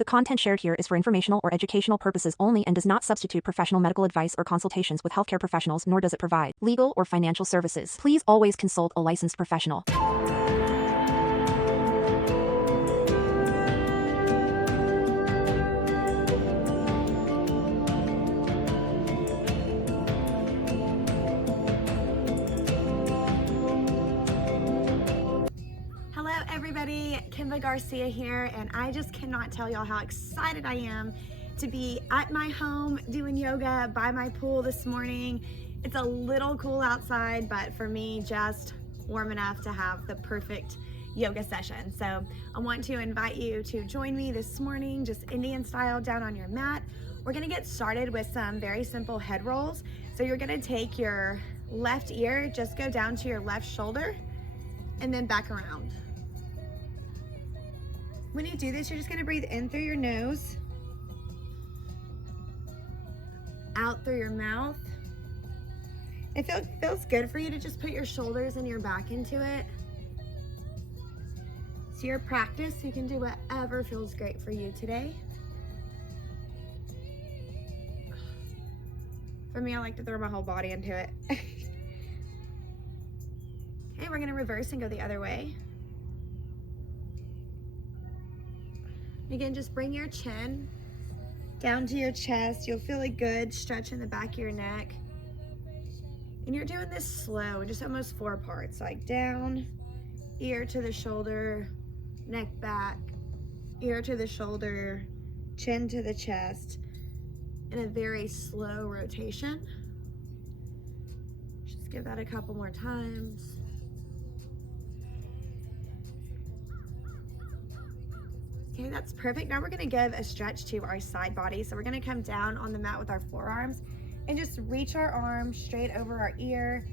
The content shared here is for informational or educational purposes only and does not substitute professional medical advice or consultations with healthcare professionals, nor does it provide legal or financial services. Please always consult a licensed professional. Hello everybody, Kimba Garcia here, and I just cannot tell y'all how excited I am to be at my home doing yoga by my pool this morning. It's a little cool outside, but for me, just warm enough to have the perfect yoga session. So I want to invite you to join me this morning, just Indian style down on your mat. We're gonna get started with some very simple head rolls. So you're gonna take your left ear, just go down to your left shoulder, and then back around. When you do this, you're just gonna breathe in through your nose, out through your mouth. It feels good for you to just put your shoulders and your back into it. It's your practice. You can do whatever feels great for you today. For me, I like to throw my whole body into it. Okay, we're gonna reverse and go the other way. Again, just bring your chin down to your chest. You'll feel a good stretch in the back of your neck. And you're doing this slow, just almost 4 parts, like down, ear to the shoulder, neck back, ear to the shoulder, chin to the chest, in a very slow rotation. Just give that a couple more times. Okay, that's perfect. Now we're gonna give a stretch to our side body. So we're gonna come down on the mat with our forearms and just reach our arms straight over our ear,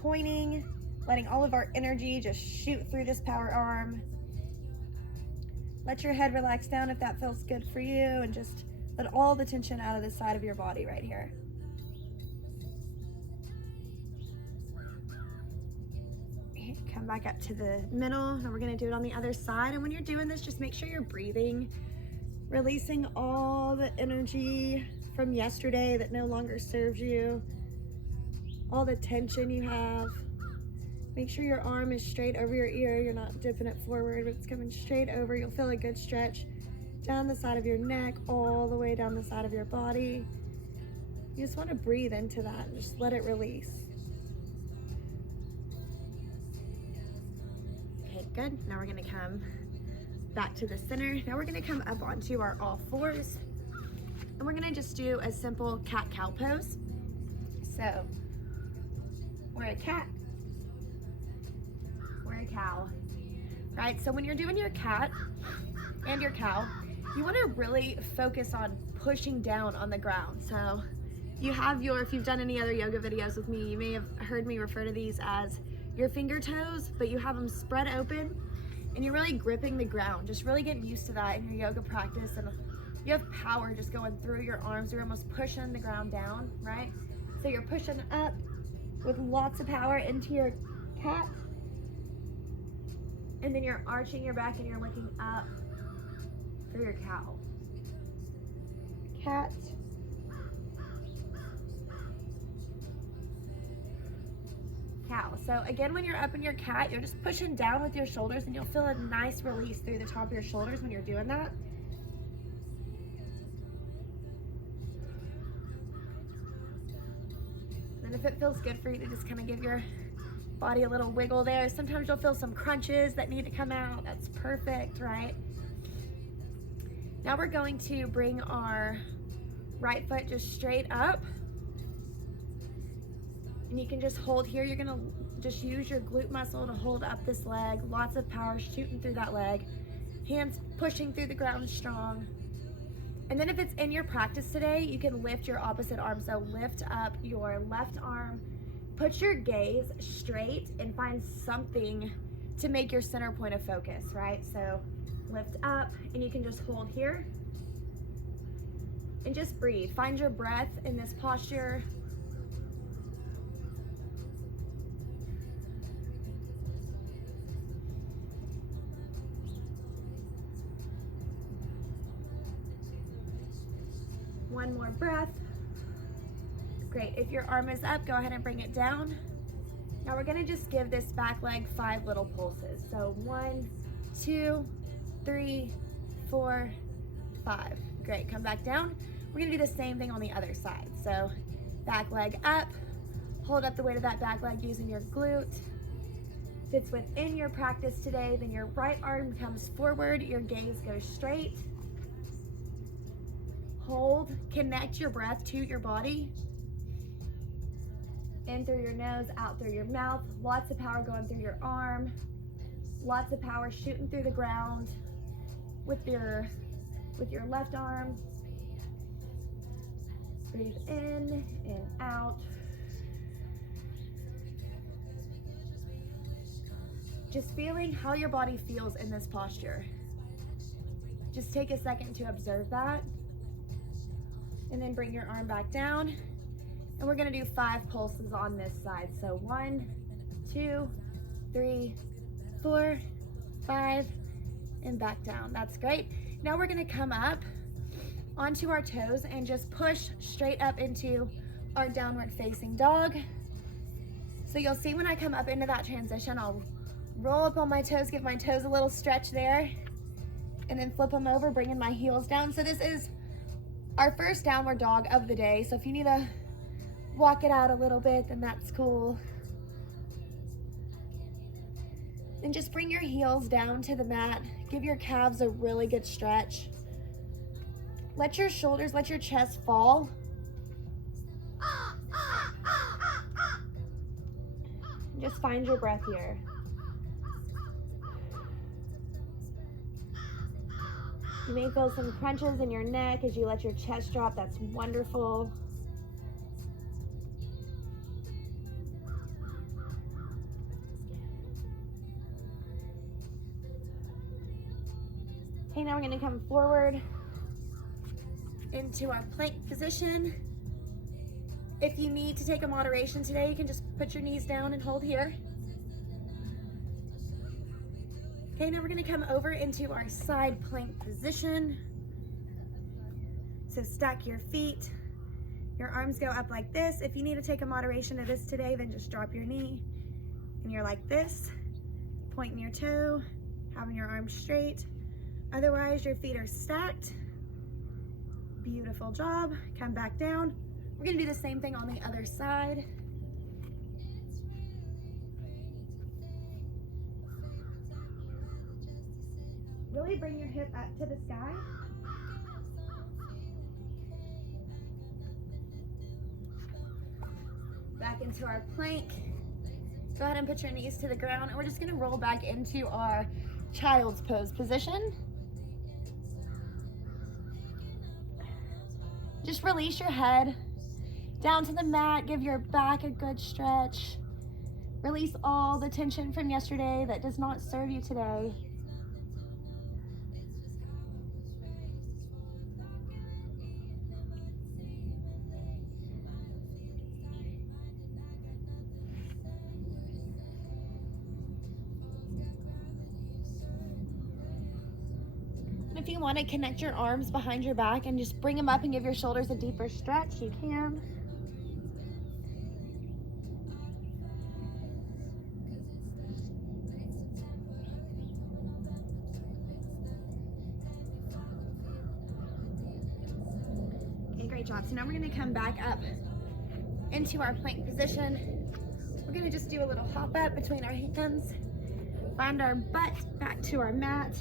pointing, letting all of our energy just shoot through this power arm. Let your head relax down if that feels good for you, and just let all the tension out of the side of your body right here. Okay, come back up to the middle, and we're gonna do it on the other side. And when you're doing this, just make sure you're breathing, releasing all the energy from yesterday that no longer serves you, all the tension you have. Make sure your arm is straight over your ear. You're not dipping it forward, but it's coming straight over. You'll feel a good stretch down the side of your neck, all the way down the side of your body. You just want to breathe into that and just let it release. Okay, good. Now we're gonna come back to the center. Now we're gonna come up onto our all fours, and we're gonna just do a simple cat-cow pose. So we're a cat, we're a cow, right? So when you're doing your cat and your cow, you wanna really focus on pushing down on the ground. So you have if you've done any other yoga videos with me, you may have heard me refer to these as your finger toes, but you have them spread open and you're really gripping the ground, just really getting used to that in your yoga practice. And you have power just going through your arms. You're almost pushing the ground down, right? So you're pushing up with lots of power into your cat, and then you're arching your back and you're looking up for your cow. Cat, cow. So again, when you're up in your cat, you're just pushing down with your shoulders, and you'll feel a nice release through the top of your shoulders when you're doing that. And if it feels good for you to just kind of give your body a little wiggle there. Sometimes you'll feel some crunches that need to come out. That's perfect, right? Now we're going to bring our right foot just straight up. And you can just hold here. You're gonna just use your glute muscle to hold up this leg. Lots of power shooting through that leg. Hands pushing through the ground strong. And then if it's in your practice today, you can lift your opposite arm. So lift up your left arm, put your gaze straight, and find something to make your center point of focus, right? So lift up, and you can just hold here and just breathe. Find your breath in this posture. One more breath. Great. If your arm is up, go ahead and bring it down. Now we're gonna just give this back leg 5 little pulses. So 1, 2, 3, 4, 5. Great, come back down. We're gonna do the same thing on the other side. So back leg up, hold up the weight of that back leg using your glute. If it's within your practice today, then your right arm comes forward, your gaze goes straight. Hold, connect your breath to your body. In through your nose, out through your mouth. Lots of power going through your arm. Lots of power shooting through the ground with your left arm. Breathe in and out. Just feeling how your body feels in this posture. Just take a second to observe that. And then bring your arm back down. And we're gonna do 5 pulses on this side. So 1, 2, 3, 4, 5, and back down. That's great. Now we're gonna come up onto our toes and just push straight up into our downward facing dog. So you'll see when I come up into that transition, I'll roll up on my toes, give my toes a little stretch there, and then flip them over, bringing my heels down. So this is our first downward dog of the day. So if you need to walk it out a little bit, then that's cool. And just bring your heels down to the mat. Give your calves a really good stretch. Let your shoulders, let your chest fall. Just find your breath here. You may feel some crunches in your neck as you let your chest drop. That's wonderful. Okay, now we're gonna come forward into our plank position. If you need to take a moderation today, you can just put your knees down and hold here. Okay, now we're gonna come over into our side plank position. So stack your feet, your arms go up like this. If you need to take a moderation of this today, then just drop your knee and you're like this, pointing your toe, having your arms straight. Otherwise, your feet are stacked. Beautiful job. Come back down. We're gonna do the same thing on the other side. Really bring your hip up to the sky. Back into our plank. Go ahead and put your knees to the ground, and we're just gonna roll back into our child's pose position. Just release your head down to the mat. Give your back a good stretch. Release all the tension from yesterday that does not serve you today. If you want to connect your arms behind your back and just bring them up and give your shoulders a deeper stretch, you can. Okay, great job. So now we're going to come back up into our plank position. We're going to just do a little hop up between our hands. Find our butt back to our mat.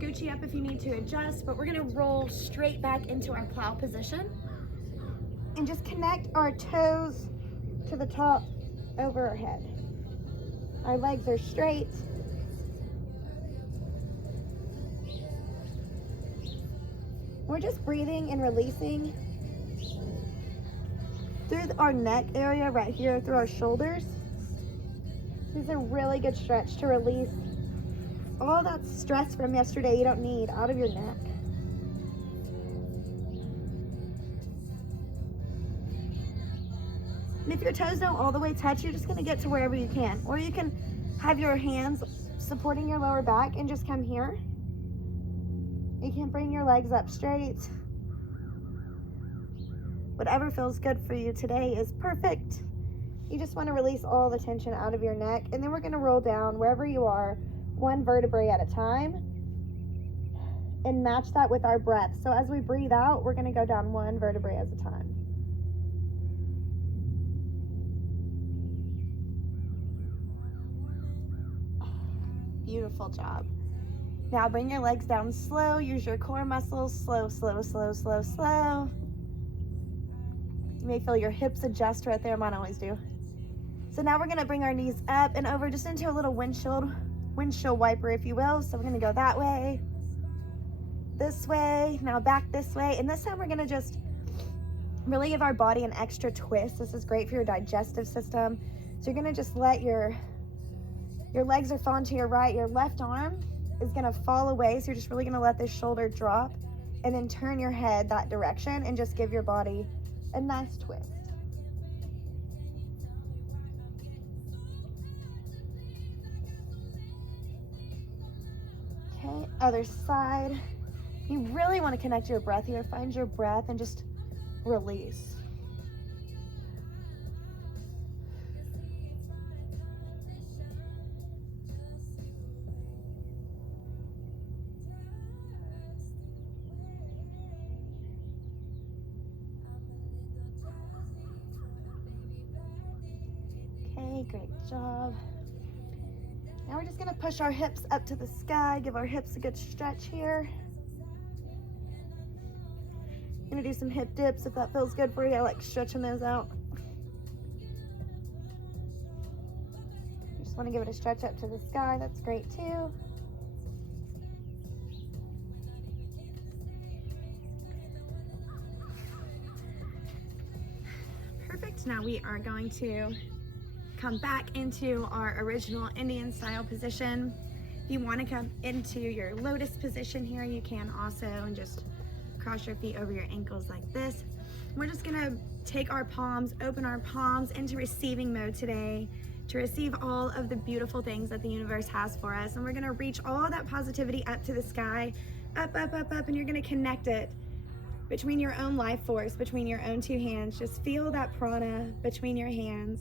Scoochie up if you need to adjust, but we're gonna roll straight back into our plow position and just connect our toes to the top over our head. Our legs are straight. We're just breathing and releasing through our neck area right here, through our shoulders. This is a really good stretch to release all that stress from yesterday you don't need out of your neck. And if your toes don't all the way touch, you're just gonna get to wherever you can. Or you can have your hands supporting your lower back and just come here. You can bring your legs up straight. Whatever feels good for you today is perfect. You just want to release all the tension out of your neck, and then we're going to roll down wherever you are, one vertebrae at a time, and match that with our breath. So as we breathe out, we're going to go down one vertebrae at a time. Beautiful job. Now bring your legs down slow. Use your core muscles. Slow, slow, slow, slow, slow. You may feel your hips adjust right there. Mine always do. So now we're going to bring our knees up and over just into a little windshield wiper, if you will. So we're going to go that way, this way, now back this way. And this time we're going to just really give our body an extra twist. This is great for your digestive system. So you're going to just let your legs are falling to your right. Your left arm is going to fall away. So you're just really going to let this shoulder drop and then turn your head that direction and just give your body a nice twist. Okay, other side. You really want to connect your breath here. Find your breath and just release. Okay, great job. Now we're just going to push our hips up to the sky, give our hips a good stretch here. I'm going to do some hip dips if that feels good for you. I like stretching those out. You just want to give it a stretch up to the sky. That's great too. Perfect. Now we are going to come back into our original Indian style position. If you want to come into your lotus position here, you can also, and just cross your feet over your ankles like this. We're just gonna take our palms, open our palms into receiving mode today to receive all of the beautiful things that the universe has for us. And we're gonna reach all that positivity up to the sky, up, up, up, up, and you're gonna connect it between your own life force, between your own two hands. Just feel that prana between your hands.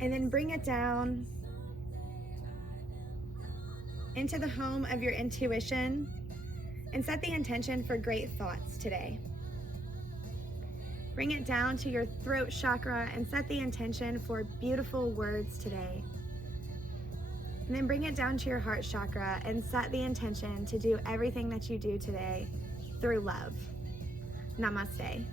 And then bring it down into the home of your intuition and set the intention for great thoughts today. Bring it down to your throat chakra and set the intention for beautiful words today. And then bring it down to your heart chakra and set the intention to do everything that you do today through love. Namaste.